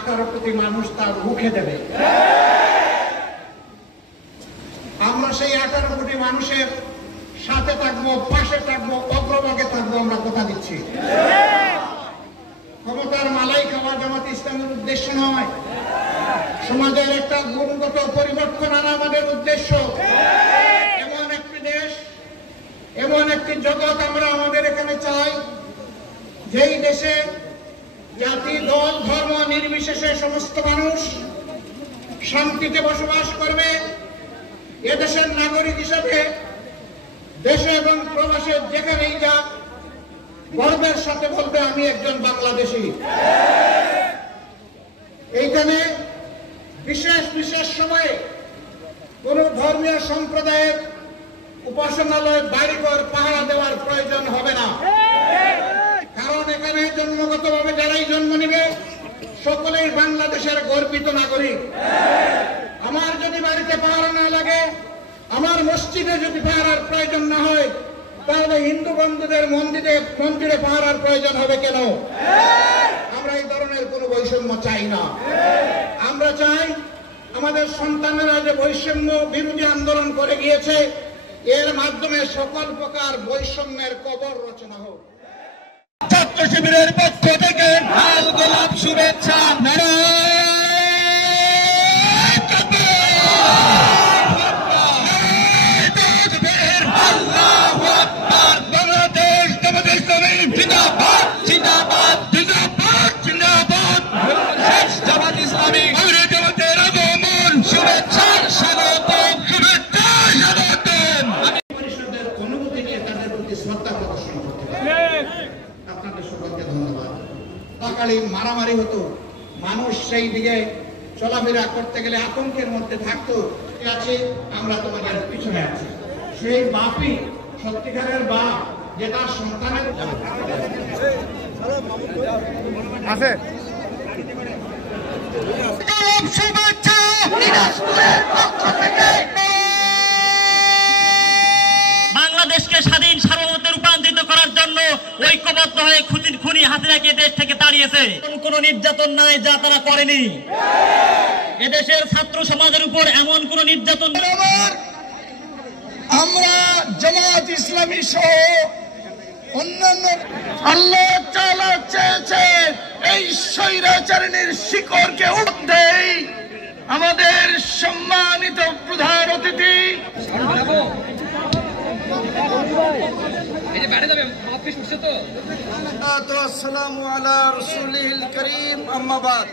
18 কোটি মানুষ তার রুখে দেবে। আমরা সেই 18 কোটি মানুষের সাথে থাকবো, পাশে থাকবো, অগ্রভাগে থাকবো, আমরা কথা দিচ্ছি। ক্ষমতার মালাই খাওয়া জামাত ইসলামের উদ্দেশ্য নয়, সমাজের একটা গুণগত পরিবর্তন আনা আমাদের উদ্দেশ্য। এমন একটি দেশ, এমন একটি জগৎ আমরা আমাদের এখানে চাই, যেই দেশে জাতি, দল, ধর্ম নির্বিশেষে সমস্ত মানুষ শান্তিতে বসবাস করবে। এদেশের নাগরিক হিসেবে দেশে এবং প্রবাসে যেখানেই যাক গর্বের সাথে বলবে আমি একজন বাংলাদেশী। এইখানে বিশেষ বিশেষ সময়ে কোন ধর্মীয় সম্প্রদায়ের উপাসনালয়, বাড়িঘর পাহারা দেওয়ার প্রয়োজন হবে না, কারণ এখানে জন্মগতভাবে যারাই জন্ম নেবে সকলেই বাংলাদেশের গর্বিত নাগরিক। আমার যদি বাড়িতে পাহারা না লাগে, আমার মসজিদে যদি পাহারার প্রয়োজন না হয়, তাহলে হিন্দু বন্ধুদের মন্দিরে পাহারার প্রয়োজন হবে কেন? আমরা এই ধরনের কোনো বৈষম্য চাই না। আমরা চাই আমাদের সন্তানেরা যে বৈষম্য বিরোধী আন্দোলন করে গিয়েছে, এর মাধ্যমে সকল প্রকার বৈষম্যের কবর রচনা হোক। ছাত্র শিবিরের পক্ষ থেকে লাল গোলাপ শুভেচ্ছা। বাংলাদেশ জামাতে ইসলামী জিন্দাবাদ, জিন্দাবাদ, জিন্দাবাদ, জিন্দাবাদ। জামাত ইসলামী জামাতের আগমন, শুভেচ্ছা, স্বাগতম, শুভেচ্ছা, স্বাগতম। পরিষদের অনুমতি নিয়ে তাদের প্রতি শ্রদ্ধা প্রদর্শন করতে হবে। আপনাদের সকলকে ধন্যবাদ। সকালে মারামারি হতো, মানুষ সেই দিকে চলাফেরা করতে গেলে আতঙ্কের মধ্যে থাকতো। আছে আমরা তোমাদের পিছনে আছি। সেই বাপই সত্যিকারের বাপ, যে তার সন্তানের আছে শুভেচ্ছা দিনাজপুরের পক্ষ থেকে। বাংলাদেশকে স্বাধীন সার্বভৌমত্বে রূপান্তরিত করার জন্য ঐক্যবদ্ধ হয়ে খুনি হাসিনাকে দেশ থেকে তাড়িয়েছে। কোন নির্যাতন নাই যা তারা করেনি। এদেশের ছাত্র সমাজের উপর এমন কোন নির্যাতন। আমরা জামাত ইসলামী সহ অন্যান্য আল্লাহ তাআলা চেয়েছে এই স্বৈরাচারণের শিকড়কে উঠতেই আমাদের সম্মানিত প্রধান অতিথি আসসালামু আলা রাসূলিল কারীম আম্মা বাদ।